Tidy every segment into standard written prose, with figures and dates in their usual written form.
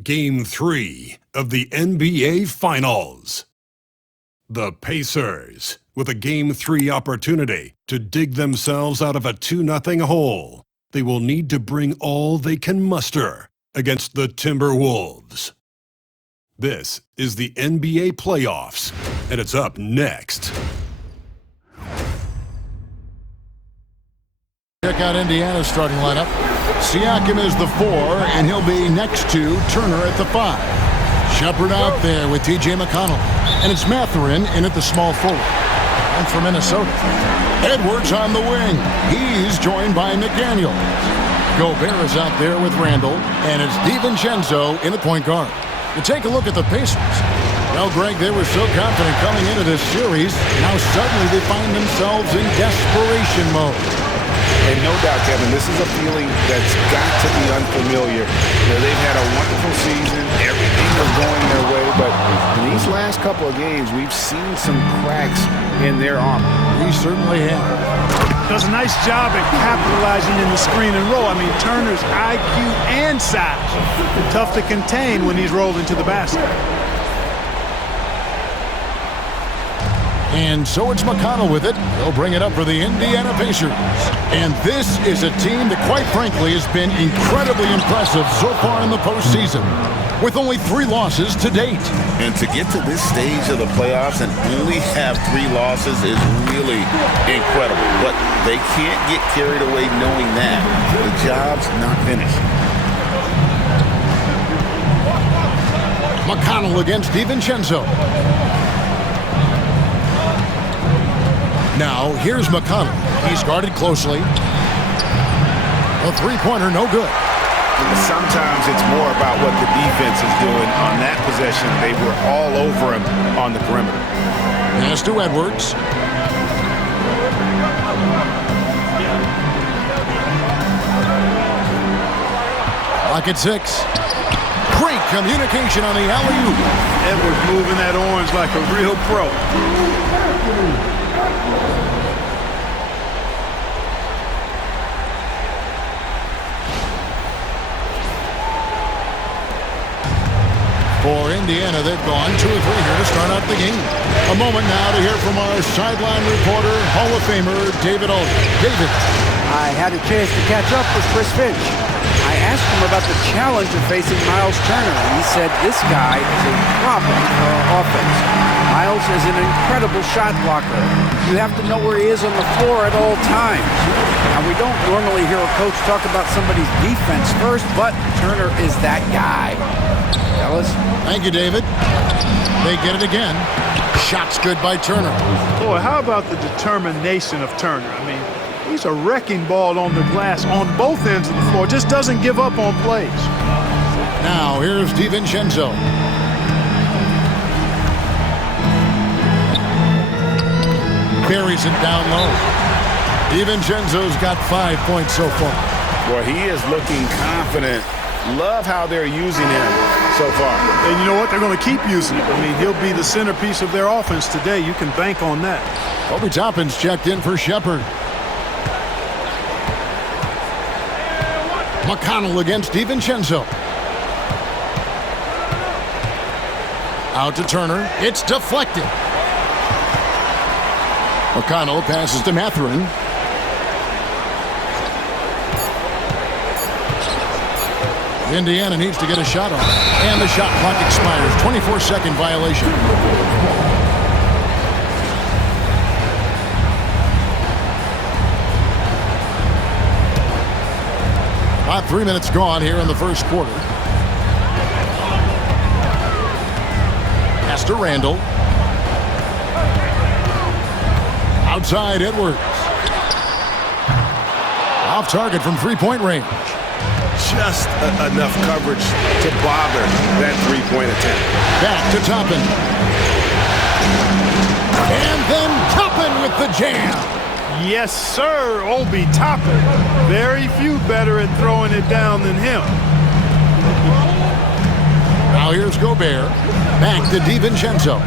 Game 3 of the NBA Finals. The Pacers, with a Game 3 opportunity to dig themselves out of a 2-0 hole. They will need to bring all they can muster against the Timberwolves. This is the NBA playoffs, and it's up next. Check out Indiana's starting lineup. Siakam is the 4, and he'll be next to Turner at the 5. Shepherd out there with T.J. McConnell. And it's Mathurin in at the small forward. And for Minnesota, Edwards on the wing. He's joined by McDaniel. Gobert is out there with Randall, and it's DiVincenzo in at point guard. You take a look at the Pacers. Well, Greg, they were so confident coming into this series. Now suddenly they find themselves in desperation mode. And no doubt, Kevin, this is a feeling that's got to be unfamiliar. They've had a wonderful season. Everything was going their way. But in these last couple of games, we've seen some cracks in their armor. We certainly have. Does a nice job at capitalizing in the screen and roll. I mean, Turner's IQ and size. Tough to contain when he's rolled into the basket. And so it's McConnell with it. He'll bring it up for the Indiana Pacers. And this is a team that, quite frankly, has been incredibly impressive so far in the postseason, with only 3 losses to date. And to get to this stage of the playoffs and only have 3 losses is really incredible. But they can't get carried away knowing that the job's not finished. McConnell against DiVincenzo. Now, here's McConnell. He's guarded closely. A three-pointer, no good. Sometimes it's more about what the defense is doing. On that possession, they were all over him on the perimeter. Pass to Edwards. Clock at 6. Great communication on the alley-oop. Edwards moving that orange like a real pro. For Indiana, they've gone 2 or 3 here to start out the game. A moment now to hear from our sideline reporter, Hall of Famer David Aldridge. David. I had a chance to catch up with Chris Finch. I asked him about the challenge of facing Miles Turner, and he said this guy is a problem for our offense. Miles is an incredible shot blocker. You have to know where he is on the floor at all times. Now, we don't normally hear a coach talk about somebody's defense first, but Turner is that guy. Fellas? Thank you, David. They get it again. Shot's good by Turner. Boy, how about the determination of Turner? I mean, he's a wrecking ball on the glass on both ends of the floor. Just doesn't give up on plays. Now, here's DiVincenzo. Buries it down low. DiVincenzo's got 5 points so far. Well, he is looking confident. Love how they're using him so far. And you know what? They're going to keep using it. I mean, he'll be the centerpiece of their offense today. You can bank on that. Obi Toppin's checked in for Shepherd. McConnell against DiVincenzo. Out to Turner. It's deflected. McConnell passes to Mathurin. Indiana needs to get a shot on it. And the shot clock expires. 24-second violation. About 3 minutes gone here in the first quarter. Pass to Randall. Outside Edwards. Off target from 3-point range. Just enough coverage to bother that 3-point attempt. Back to Toppin. And then Toppin with the jam. Yes, sir, Obi Toppin. Very few better at throwing it down than him. Now here's Gobert. Back to DiVincenzo.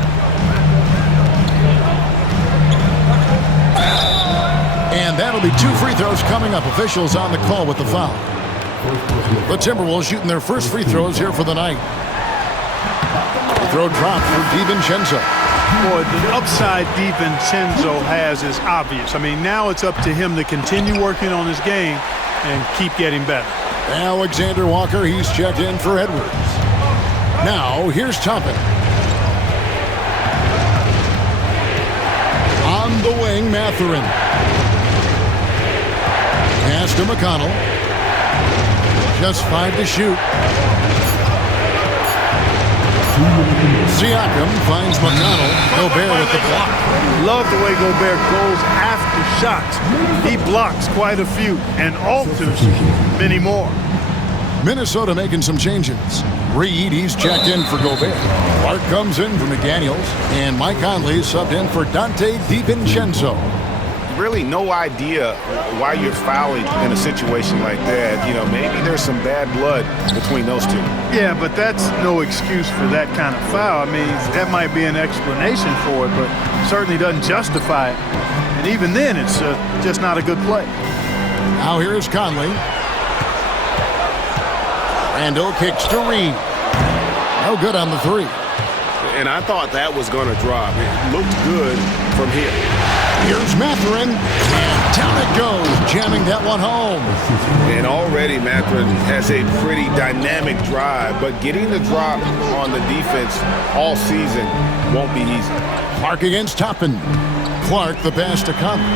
And that'll be 2 free throws coming up. Officials on the call with the foul. The Timberwolves shooting their first free throws here for the night. Throw dropped for DiVincenzo. Boy, the upside DiVincenzo has is obvious. I mean, now it's up to him to continue working on his game and keep getting better. Alexander Walker, he's checked in for Edwards. Now, here's Toppin. On the wing, Mathurin. Pass to McConnell. Just 5 to shoot. Siakam finds McConnell. Gobert with the block. Love the way Gobert goes after shots. He blocks quite a few and alters many more. Minnesota making some changes. Reed, he's checked in for Gobert. Clark comes in for McDaniels. And Mike Conley subbed in for Dante DiVincenzo. Really no idea why you're fouling in a situation like that. You know, maybe there's some bad blood between those two. Yeah, but that's no excuse for that kind of foul. I mean, that might be an explanation for it, but certainly doesn't justify it. And even then, it's just not a good play. Now here's Conley. Randall kicks to Reed. No good on the three. And I thought that was going to drop. It looked good from here. Here's Mathurin, and down it goes, jamming that one home. And already Mathurin has a pretty dynamic drive, but getting the drop on the defense all season won't be easy. Clark against Toppin. Clark the pass to Conley.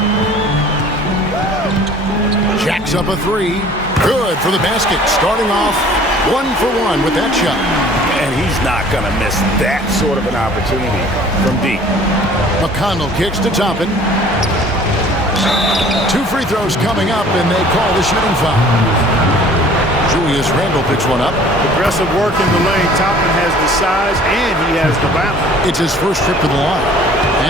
Jacks up a three. Good for the basket, starting off 1-for-1 with that shot. And he's not going to miss that sort of an opportunity from deep. McConnell kicks to Toppin. 2 free throws coming up, and they call the shooting foul. Julius Randle picks one up. Aggressive work in the lane. Toppin has the size, and he has the balance. It's his first trip to the line.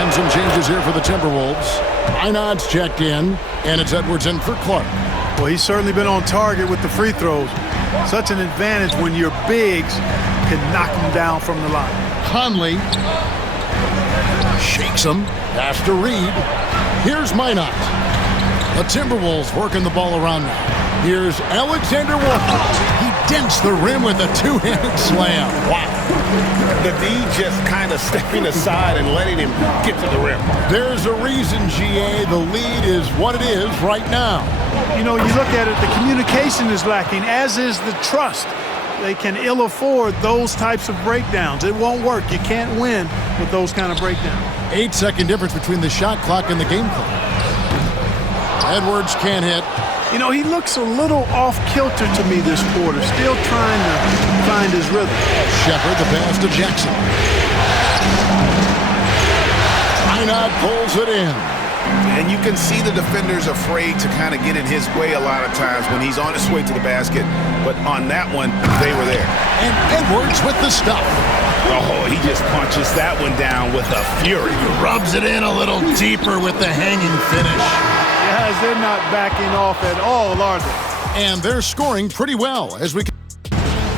And some changes here for the Timberwolves. Einad's checked in, and it's Edwards in for Clark. Well, he's certainly been on target with the free throws. Such an advantage when your bigs can knock him down from the line. Conley shakes him. Pass to Reed. Here's Minot. The Timberwolves working the ball around now. Here's Alexander Walker. He dents the rim with a 2-handed slam. Wow. The D just kind of stepping aside and letting him get to the rim. There's a reason, GA. The lead is what it is right now. You know, you look at it, the communication is lacking, as is the trust. They can ill afford those types of breakdowns. It won't work. You can't win with those kind of breakdowns. 8-second difference between the shot clock and the game clock. Edwards can't hit. You know, he looks a little off-kilter to me this quarter, still trying to find his rhythm. Shepard, the pass to Jackson. Einad pulls it in. And you can see the defenders afraid to kind of get in his way a lot of times when he's on his way to the basket. But on that one, they were there. And Edwards with the stuff. Oh, he just punches that one down with a fury. Rubs it in a little deeper with the hanging finish. Guys, they're not backing off at all, are they? And they're scoring pretty well as we.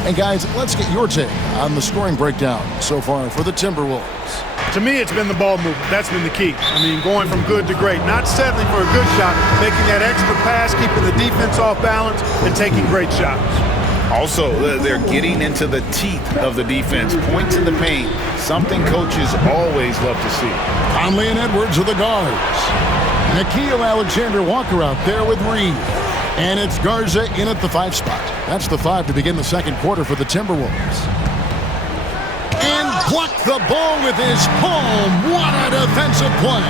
And guys, let's get your take on the scoring breakdown so far for the Timberwolves. To me, it's been the ball movement. That's been the key. I mean, going from good to great. Not settling for a good shot, making that extra pass, keeping the defense off balance, and taking great shots. Also, they're getting into the teeth of the defense. Points in the paint, something coaches always love to see. Conley and Edwards are the guards. Nickeil Alexander-Walker out there with Reed. And it's Garza in at the 5 spot. That's the 5 to begin the second quarter for the Timberwolves. And blocked the ball with his palm. What a defensive play.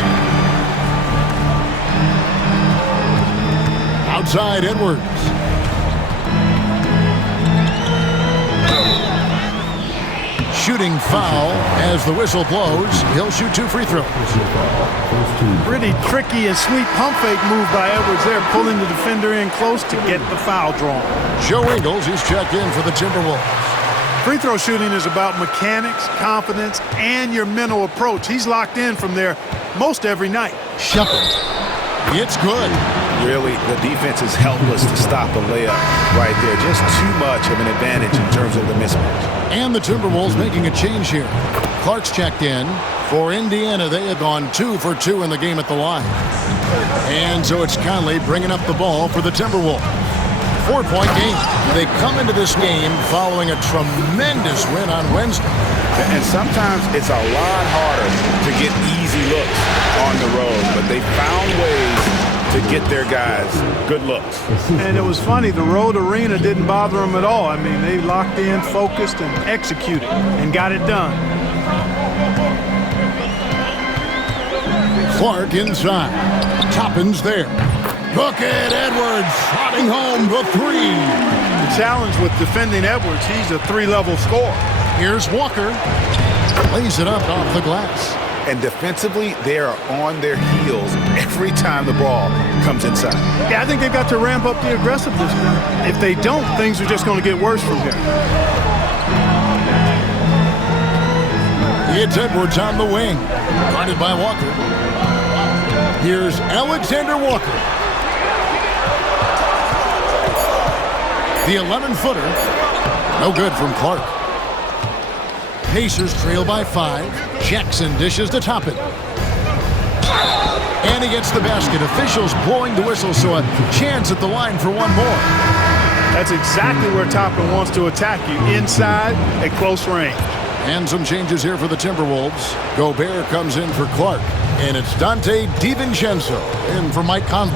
Outside Edwards. Shooting foul as the whistle blows. He'll shoot 2 free throws. Pretty tricky and sweet pump fake move by Edwards there, pulling the defender in close to get the foul drawn. Joe Ingles, he's checked in for the Timberwolves. Free throw shooting is about mechanics, confidence, and your mental approach. He's locked in from there most every night. Shepard. It's good. Really, the defense is helpless to stop a layup right there. Just too much of an advantage in terms of the mismatch. And the Timberwolves making a change here. Clark's checked in. For Indiana, they have gone 2 for 2 in the game at the line. And so it's Conley bringing up the ball for the Timberwolves. 4-point game. They come into this game following a tremendous win on Wednesday. And sometimes it's a lot harder to get easy looks on the road, but they found ways to get their guys good looks. And it was funny, the road arena didn't bother them at all. I mean, they locked in, focused, and executed, and got it done. Clark inside. Toppin's there. Look at Edwards slotting home the three. The challenge with defending Edwards, he's a three-level scorer. Here's Walker. Lays it up off the glass. And defensively, they are on their heels every time the ball comes inside. Yeah, I think they've got to ramp up the aggressiveness now. If they don't, things are just going to get worse from here. It's Edwards on the wing. Guarded by Walker. Here's Alexander Walker. The 11-footer. No good from Clark. Pacers trail by 5. Jackson dishes to Toppin. And he gets the basket. Officials blowing the whistle, so a chance at the line for one more. That's exactly where Toppin wants to attack you, inside at close range. And some changes here for the Timberwolves. Gobert comes in for Clark. And it's Dante DiVincenzo in for Mike Conley.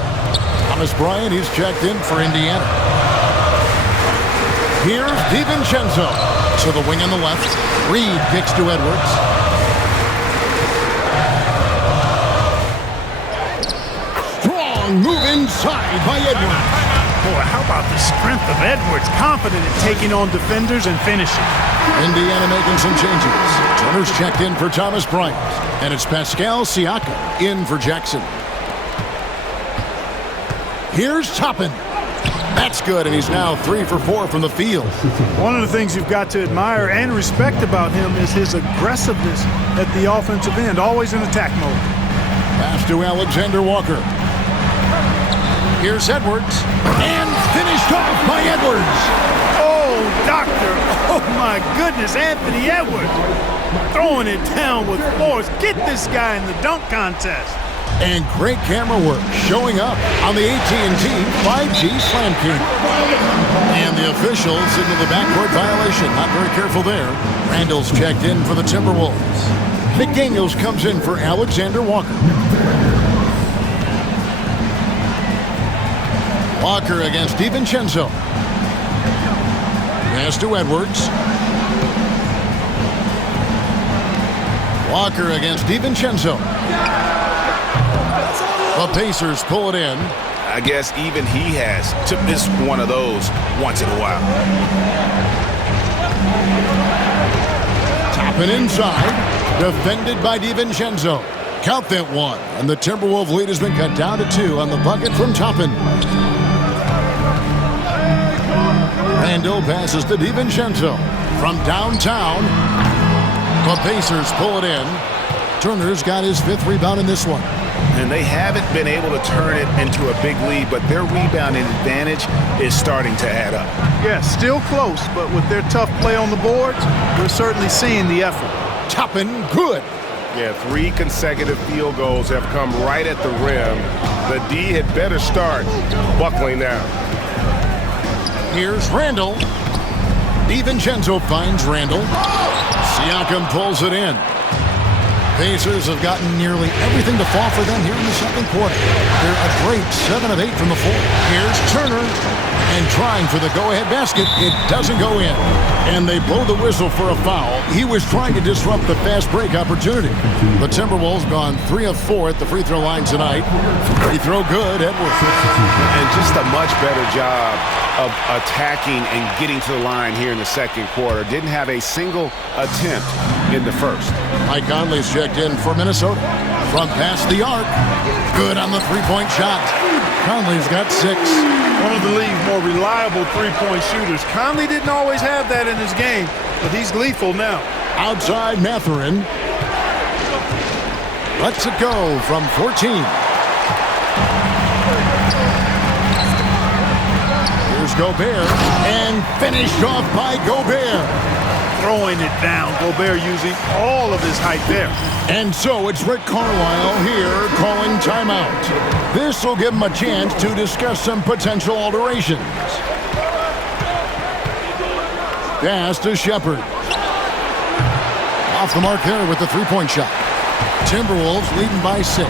Thomas Bryant, he's checked in for Indiana. Here's DiVincenzo. To the wing on the left. Reed kicks to Edwards. Strong move inside by Edwards. Boy, how about the strength of Edwards? Confident in taking on defenders and finishing. Indiana making some changes. Turner's checked in for Thomas Bryant. And it's Pascal Siakam in for Jackson. Here's Toppin. That's good, and he's now 3 for 4 from the field. One of the things you've got to admire and respect about him is his aggressiveness at the offensive end, always in attack mode. Pass to Alexander Walker. Here's Edwards, and finished off by Edwards. Oh, doctor, oh my goodness, Anthony Edwards. Throwing it down with force. Get this guy in the dunk contest. And great camera work showing up on the AT&T 5G Slam King. And the officials into the backcourt violation. Not very careful there. Randall's checked in for the Timberwolves. McDaniels comes in for Alexander Walker. Walker against DiVincenzo. Pass to Edwards. Walker against DiVincenzo. The Pacers pull it in. I guess even he has to miss one of those once in a while. Toppin inside. Defended by DiVincenzo. Count that one. And the Timberwolves lead has been cut down to 2 on the bucket from Toppin. Randall passes to DiVincenzo. From downtown. The Pacers pull it in. Turner's got his 5th rebound in this one. And they haven't been able to turn it into a big lead, but their rebounding advantage is starting to add up. Yeah, still close, but with their tough play on the boards, we're certainly seeing the effort. Toppin, good. Yeah, 3 consecutive field goals have come right at the rim. The D had better start buckling down. Here's Randall. DiVincenzo finds Randall. Siakam pulls it in. Pacers have gotten nearly everything to fall for them here in the second quarter. They're a great 7 of 8 from the floor. Here's Turner. And trying for the go-ahead basket. It doesn't go in. And they blow the whistle for a foul. He was trying to disrupt the fast break opportunity. The Timberwolves gone 3 of 4 at the free throw line tonight. Free throw good, Edwards. And just a much better job of attacking and getting to the line here in the second quarter. Didn't have a single attempt in the first. Mike Conley's checked in for Minnesota. From past the arc. Good on the three-point shot. Conley's got 6. One of the league's more reliable three-point shooters. Conley didn't always have that in his game, but he's lethal now. Outside Mathurin. Lets it go from 14. Here's Gobert. And finished off by Gobert. Throwing it down. Gobert using all of his height there. And so it's Rick Carlisle here calling timeout. This will give him a chance to discuss some potential alterations. Pass to Shepard. Off the mark there with the three-point shot. Timberwolves leading by 6.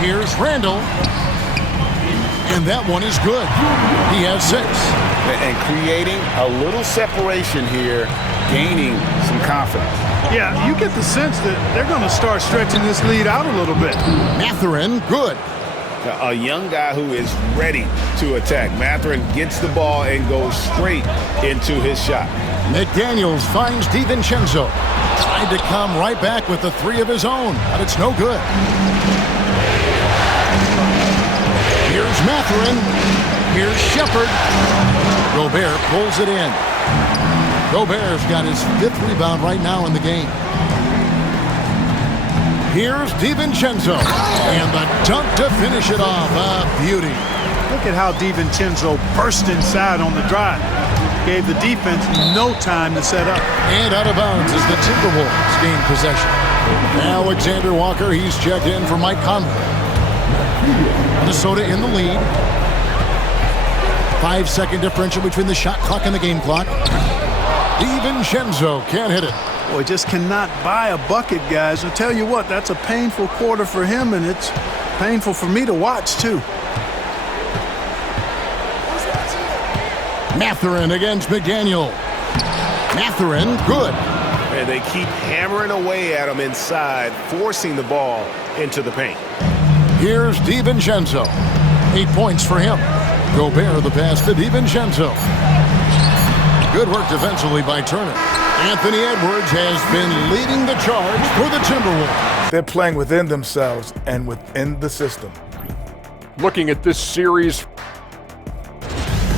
Here's Randall. And that one is good. He has 6. And creating a little separation here, gaining some confidence. Yeah, you get the sense that they're going to start stretching this lead out a little bit. Mathurin, good. A young guy who is ready to attack. Mathurin gets the ball and goes straight into his shot. McDaniels finds DiVincenzo. Tried to come right back with the 3 of his own, but it's no good. Here's Mathurin. Here's Shepard. Gobert pulls it in. Gobert's got his 5th rebound right now in the game. Here's DiVincenzo. And the dunk to finish it off. A beauty. Look at how DiVincenzo burst inside on the drive. Gave the defense no time to set up. And out of bounds as the Timberwolves gain possession. Alexander Walker, he's checked in for Mike Conley. Minnesota in the lead. 5-second differential between the shot clock and the game clock. DiVincenzo can't hit it. Boy, just cannot buy a bucket, guys. I'll tell you what, that's a painful quarter for him, and it's painful for me to watch, too. Mathurin against McDaniel. Mathurin, good. And they keep hammering away at him inside, forcing the ball into the paint. Here's DiVincenzo. 8 points for him. Gobert the pass to DiVincenzo. Good work defensively by Turner. Anthony Edwards has been leading the charge for the Timberwolves. They're playing within themselves and within the system. Looking at this series,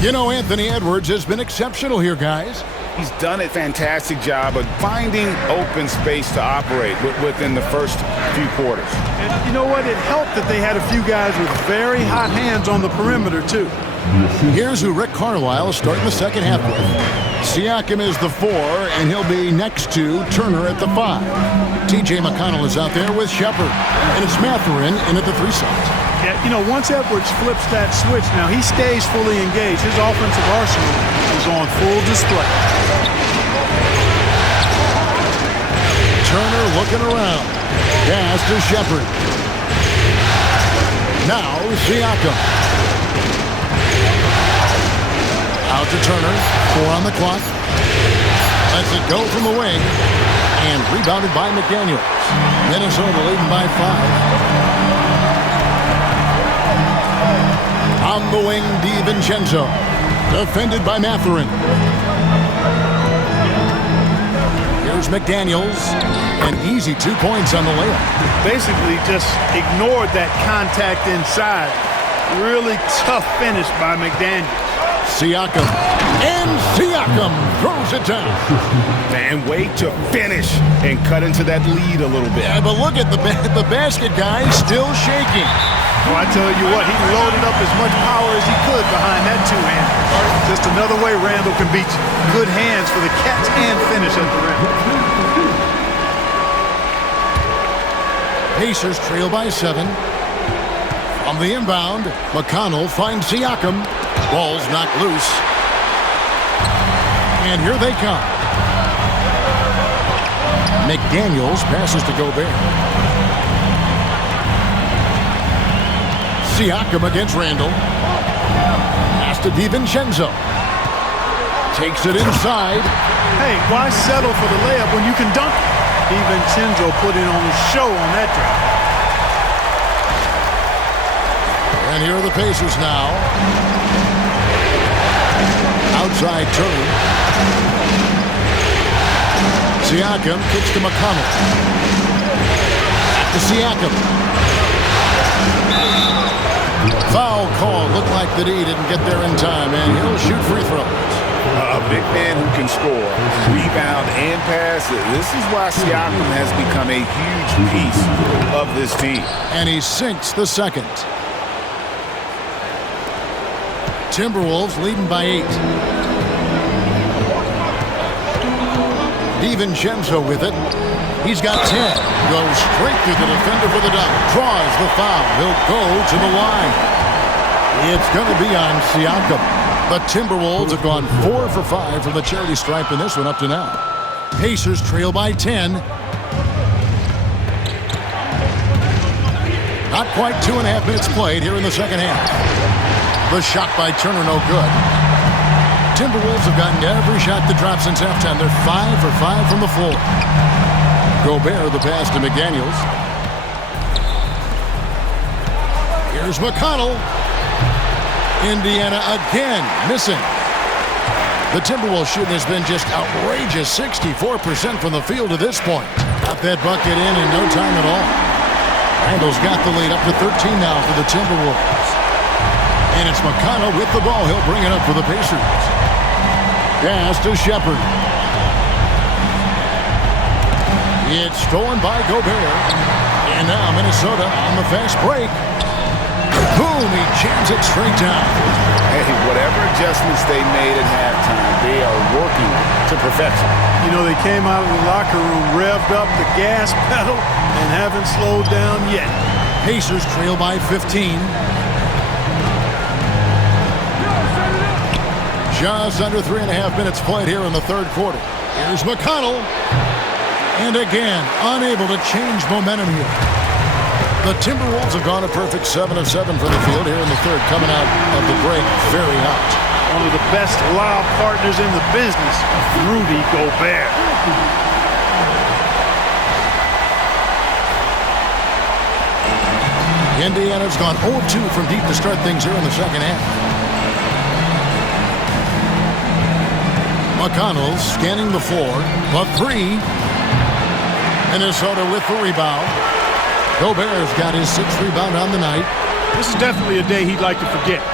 you know, Anthony Edwards has been exceptional here, guys. He's done a fantastic job of finding open space to operate within the first few quarters. And you know what? It helped that they had a few guys with very hot hands on the perimeter, too. Here's who Rick Carlisle is starting the second half with. Siakam is the 4, and he'll be next to Turner at the 5. TJ McConnell is out there with Shepard, and it's Mathurin in at the 3 slot. Yeah, you know, once Edwards flips that switch, now he stays fully engaged. His offensive arsenal is on full display. Turner looking around. Pass to Shepard. Now Siakam. Out to Turner. 4 on the clock. Lets it go from the wing. And rebounded by McDaniels. Minnesota leading by 5. On the wing, DiVincenzo. Defended by Mathurin. Here's McDaniels. An easy 2 points on the layup. Basically just ignored that contact inside. Really tough finish by McDaniels. Siakam. And Siakam throws it down. And wait to finish and cut into that lead a little bit. Yeah, but look at the basket guy still shaking. Well, I tell you what, he loaded up as much power as he could behind that 2-hander. Just another way Randall can beat you. Good hands for the catch and finish at the rim. Pacers trail by 7. On the inbound, McConnell finds Siakam. Ball's knocked loose. And here they come. McDaniels passes to Gobert. Siakam against Randall. Pass to DiVincenzo. Takes it inside. Hey, why settle for the layup when you can dunk it? DiVincenzo put in on a show on that drive. And here are the Pacers now. Outside Turner. Siakam kicks to McConnell. Back to Siakam. Foul call. Looked like the D didn't get there in time, and he'll shoot free throws. A big man who can score, rebound, and pass. This is why Siakam has become a huge piece of this team. And he sinks the second. Timberwolves leading by 8. DiVincenzo with it. He's got 10. Goes straight through the defender for the dunk. Draws the foul. He'll go to the line. It's going to be on Siakam. The Timberwolves have gone 4 for 5 from the charity stripe in this one up to now. Pacers trail by 10. Not quite 2.5 minutes played here in the second half. The shot by Turner, no good. Timberwolves have gotten every shot that dropped since halftime. They're 5 for 5 from the floor. Gobert, the pass to McDaniels. Here's McConnell. Indiana again missing. The Timberwolves shooting has been just outrageous. 64% from the field to this point. Got that bucket in no time at all. Randall's got the lead up to 13 now for the Timberwolves. And it's McConnell with the ball. He'll bring it up for the Pacers. Pass to Shepherd. It's stolen by Gobert. And now Minnesota on the fast break. Boom, he jams it straight down. Hey, whatever adjustments they made at halftime, they are working to perfection. You know, they came out of the locker room, revved up the gas pedal, and haven't slowed down yet. Pacers trail by 15. Just under 3.5 minutes played here in the third quarter. Here's McConnell. And again, unable to change momentum here. The Timberwolves have gone a perfect 7 of 7 from the field here in the third, coming out of the break very hot. One of the best lob partners in the business, Rudy Gobert. Indiana's gone 0-2 from deep to start things here in the second half. McConnell scanning the floor. The three. Minnesota with the rebound. Gobert's got his 6th rebound on the night. This is definitely a day he'd like to forget.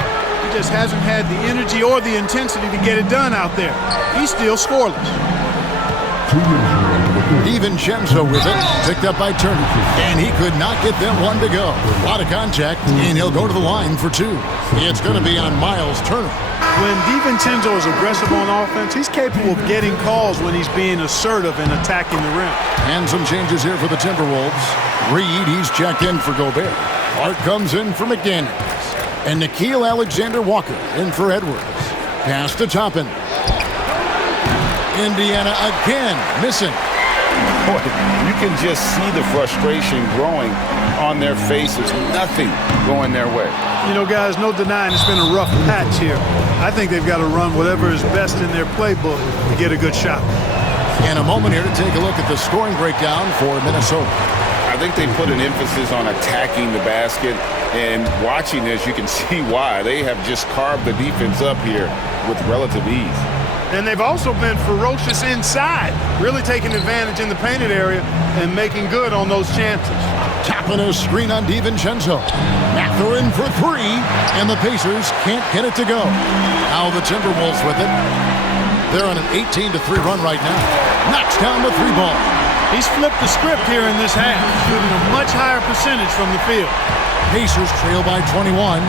He just hasn't had the energy or the intensity to get it done out there. He's still scoreless. DiVincenzo with it, picked up by Turner. And he could not get that one to go. A lot of contact, and he'll go to the line for 2. It's going to be on Miles Turner. When DiVincenzo is aggressive on offense, he's capable of getting calls when he's being assertive and attacking the rim. And some changes here for the Timberwolves. Reed, he's checked in for Gobert. Clark comes in for McDaniels. And Nickeil Alexander-Walker in for Edwards. Pass to Toppin. Indiana again missing. Boy, you can just see the frustration growing on their faces. Nothing going their way. You know, guys, no denying it's been a rough patch here. I think they've got to run whatever is best in their playbook to get a good shot. In a moment here to take a look at the scoring breakdown for Minnesota. I think they put an emphasis on attacking the basket, and watching this, you can see why. They have just carved the defense up here with relative ease. And they've also been ferocious inside, really taking advantage in the painted area and making good on those chances. Tapping a screen on DiVincenzo. Mathurin for 3, and the Pacers can't get it to go. Now the Timberwolves with it. They're on an 18-3 run right now. Knocks down the 3 ball. He's flipped the script here in this half, shooting a much higher percentage from the field. Pacers trail by 21.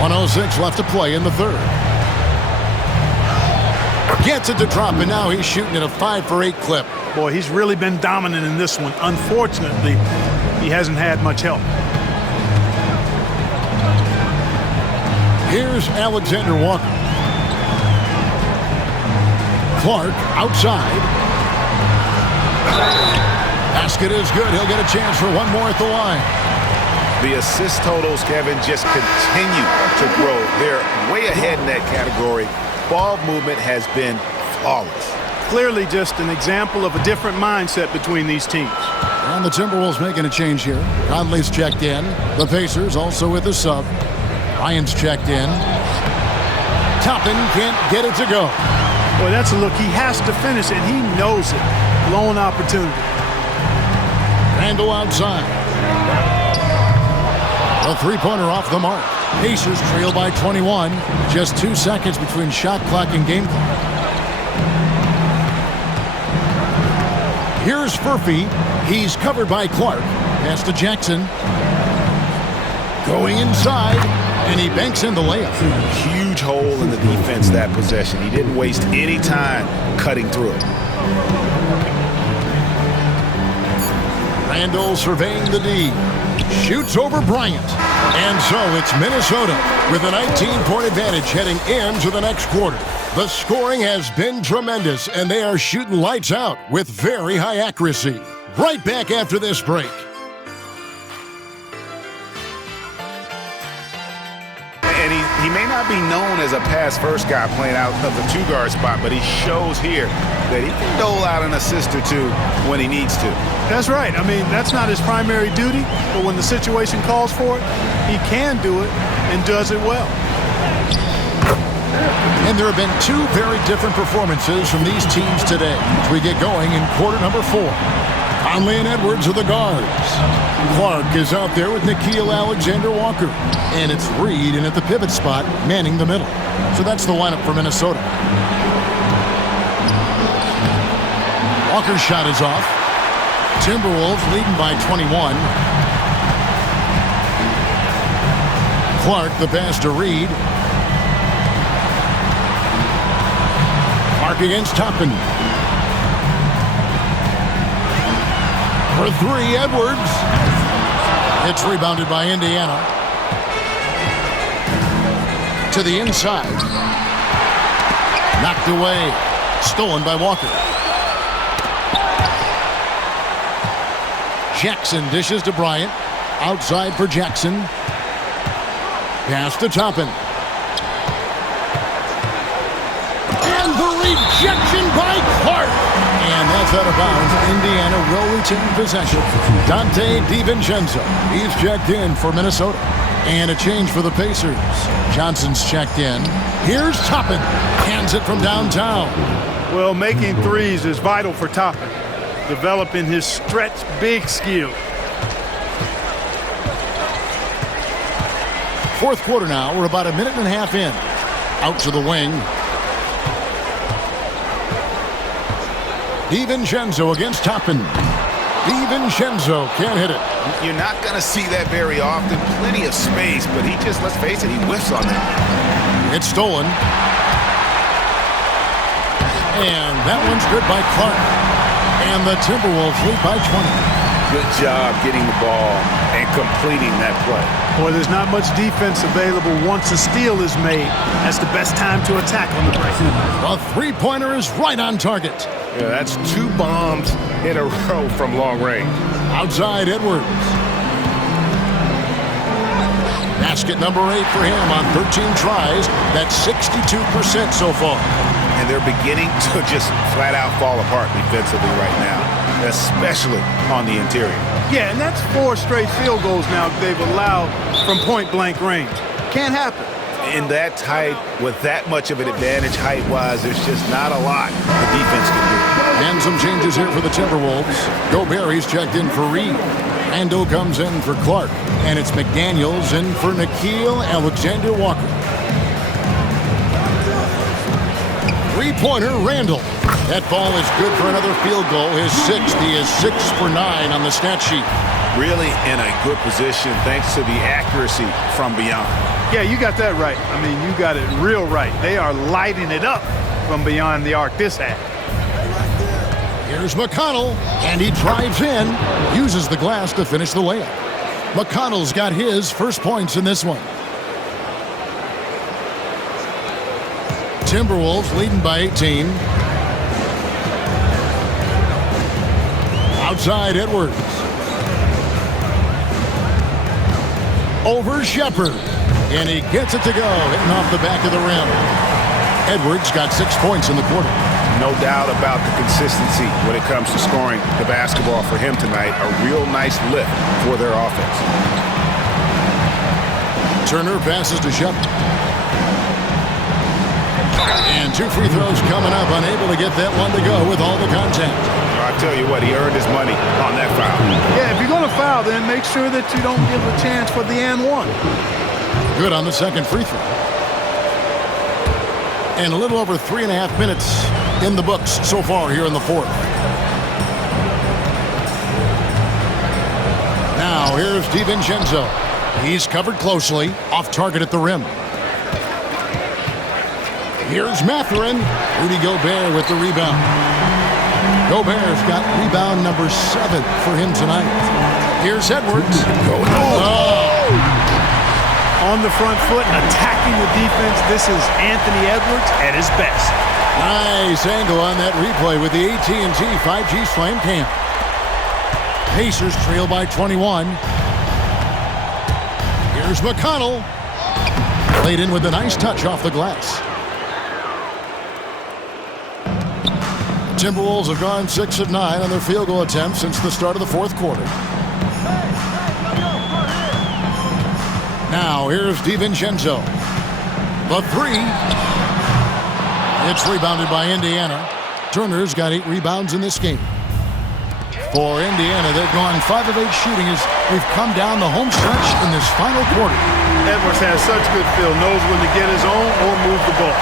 1:06 left to play in the third. Gets it to drop, and now he's shooting at a 5 for 8 clip. Boy, he's really been dominant in this one. Unfortunately, he hasn't had much help. Here's Alexander Walker. Clark outside. Basket is good. He'll get a chance for one more at the line. The assist totals, Kevin, just continue to grow. They're way ahead in that category. Ball movement has been flawless. Clearly just an example of a different mindset between these teams. And the Timberwolves making a change here. Conley's checked in. The Pacers also with a sub. Ryan's checked in. Toppin can't get it to go. Boy, that's a look. He has to finish it. He knows it. Blown opportunity. Randall outside. A 3-pointer off the mark. Pacers trail by 21. Just 2 seconds between shot clock and game clock. Here's Furphy. He's covered by Clark. Pass to Jackson. Going inside, and he banks in the layup. Huge hole in the defense that possession. He didn't waste any time cutting through it. Randall surveying the D. Shoots over Bryant. And so it's Minnesota with a 19-point advantage heading into the next quarter. The scoring has been tremendous, and they are shooting lights out with very high accuracy. Right back after this break. And he may not be known as a pass-first guy playing out of the two-guard spot, but he shows here that he can dole out an assist or two when he needs to. That's right. I mean, that's not his primary duty, but when the situation calls for it, he can do it and does it well. And there have been two very different performances from these teams today as we get going in quarter number 4. Conley and Edwards are the guards. Clark is out there with Nickeil Alexander-Walker. And it's Reed in at the pivot spot, manning the middle. So that's the lineup for Minnesota. Walker's shot is off. Timberwolves leading by 21. Clark the pass to Reed. Clark against Toppin. For 3, Edwards. It's rebounded by Indiana. To the inside. Knocked away. Stolen by Walker. Jackson dishes to Bryant. Outside for Jackson. Pass to Toppin. And the rejection by Clark. And that's out of bounds. Indiana will retain possession. Dante DiVincenzo. He's checked in for Minnesota. And a change for the Pacers. Johnson's checked in. Here's Toppin. Hands it from downtown. Well, making threes is vital for Toppin. Developing his stretch big skill. Fourth quarter now. We're about a minute and a half in. Out to the wing. DiVincenzo against Toppin. DiVincenzo can't hit it. You're not going to see that very often. Plenty of space, but he just, let's face it, he whiffs on that. It's stolen. And that one's good by Clark. And the Timberwolves lead by 20. Good job getting the ball and completing that play. Boy, there's not much defense available once a steal is made. That's the best time to attack on the break. The three-pointer is right on target. Yeah, that's 2 bombs in a row from long range. Outside Edwards. Basket number 8 for him on 13 tries. That's 62% so far. And they're beginning to just flat out fall apart defensively right now, especially on the interior. Yeah, and that's 4 straight field goals now they've allowed from point-blank range. Can't happen. In that tight, with that much of an advantage height-wise, there's just not a lot the defense can do. And some changes here for the Timberwolves. Gobert checked in for Reed. Randall comes in for Clark. And it's McDaniels in for Nickeil Alexander-Walker. Three-pointer, Randall. That ball is good for another field goal. His 6th. He is 6 for 9 on the stat sheet. Really in a good position thanks to the accuracy from beyond. Yeah, you got that right. I mean, you got it real right. They are lighting it up from beyond the arc this half. Here's McConnell, and he drives in, uses the glass to finish the layup. McConnell's got his first points in this one. Timberwolves leading by 18. Outside Edwards. Over Shepherd. And he gets it to go, hitting off the back of the rim. Edwards got 6 points in the quarter. No doubt about the consistency when it comes to scoring the basketball for him tonight. A real nice lift for their offense. Turner passes to Shepherd. And 2 free throws coming up, unable to get that one to go with all the contact. I tell you what, he earned his money on that foul. Yeah, if you're going to foul, then make sure that you don't give a chance for the and one. Good on the second free throw. And a little over 3.5 minutes in the books so far here in the fourth. Now here's DiVincenzo. He's covered closely, off target at the rim. Here's Mathurin. Rudy Gobert with the rebound. Gobert's got rebound number 7 for him tonight. Here's Edwards. On the front foot and attacking the defense. This is Anthony Edwards at his best. Nice angle on that replay with the AT&T 5G Slam Cam. Pacers trail by 21. Here's McConnell. Played in with a nice touch off the glass. Timberwolves have gone 6 of 9 on their field goal attempts since the start of the fourth quarter. Now here's DiVincenzo. The three. It's rebounded by Indiana. Turner's got 8 rebounds in this game. For Indiana, they've gone 5 of 8 shooting as we've come down the home stretch in this final quarter. Edwards has such good feel, knows when to get his own or move the ball.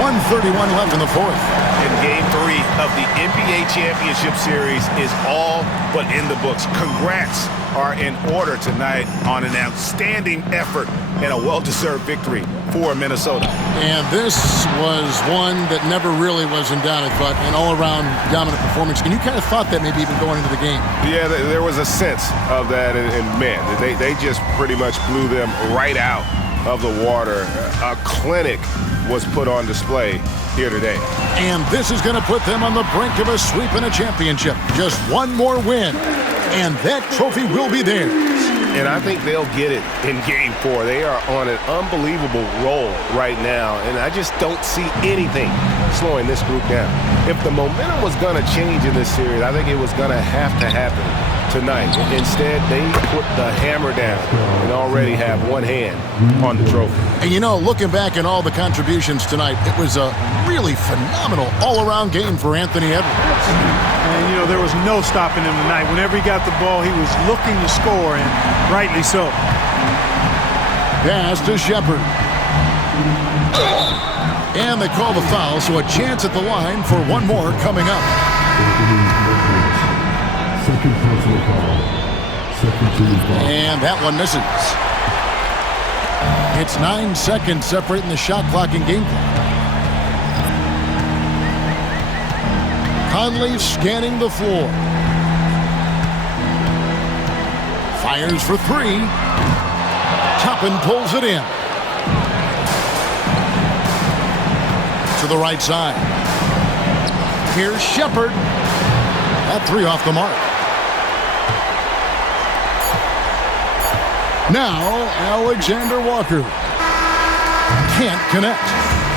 1:31 left in the fourth. And Game 3 of the NBA Championship Series is all but in the books. Congrats are in order tonight on an outstanding effort and a well-deserved victory for Minnesota. And this was one that never really was in doubt, I thought, an all-around dominant performance. And you kind of thought that maybe even going into the game. Yeah, there was a sense of that, and man, they just pretty much blew them right out of the water. A clinic was put on display here today. And this is going to put them on the brink of a sweep and a championship. Just one more win, and that trophy will be theirs. And I think they'll get it in Game 4. They are on an unbelievable roll right now, and I just don't see anything slowing this group down. If the momentum was going to change in this series, I think it was going to have to happen tonight. Instead, they put the hammer down and already have one hand on the trophy. And you know, looking back at all the contributions tonight, it was a really phenomenal all-around game for Anthony Edwards. And, you know, there was no stopping him tonight. Whenever he got the ball, he was looking to score, and rightly so. Pass to Shepard. And they call the foul, so a chance at the line for one more coming up. Second personal foul. Second team foul. And that one misses. It's 9 seconds separating the shot clock and game clock. Conley scanning the floor. Fires for 3. Toppin pulls it in. To the right side. Here's Shepard. That 3 off the mark. Now, Alexander Walker can't connect.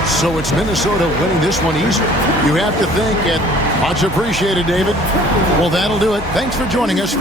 So it's Minnesota winning this one easily. You have to think it. Much appreciated, David. Well, that'll do it. Thanks for joining us.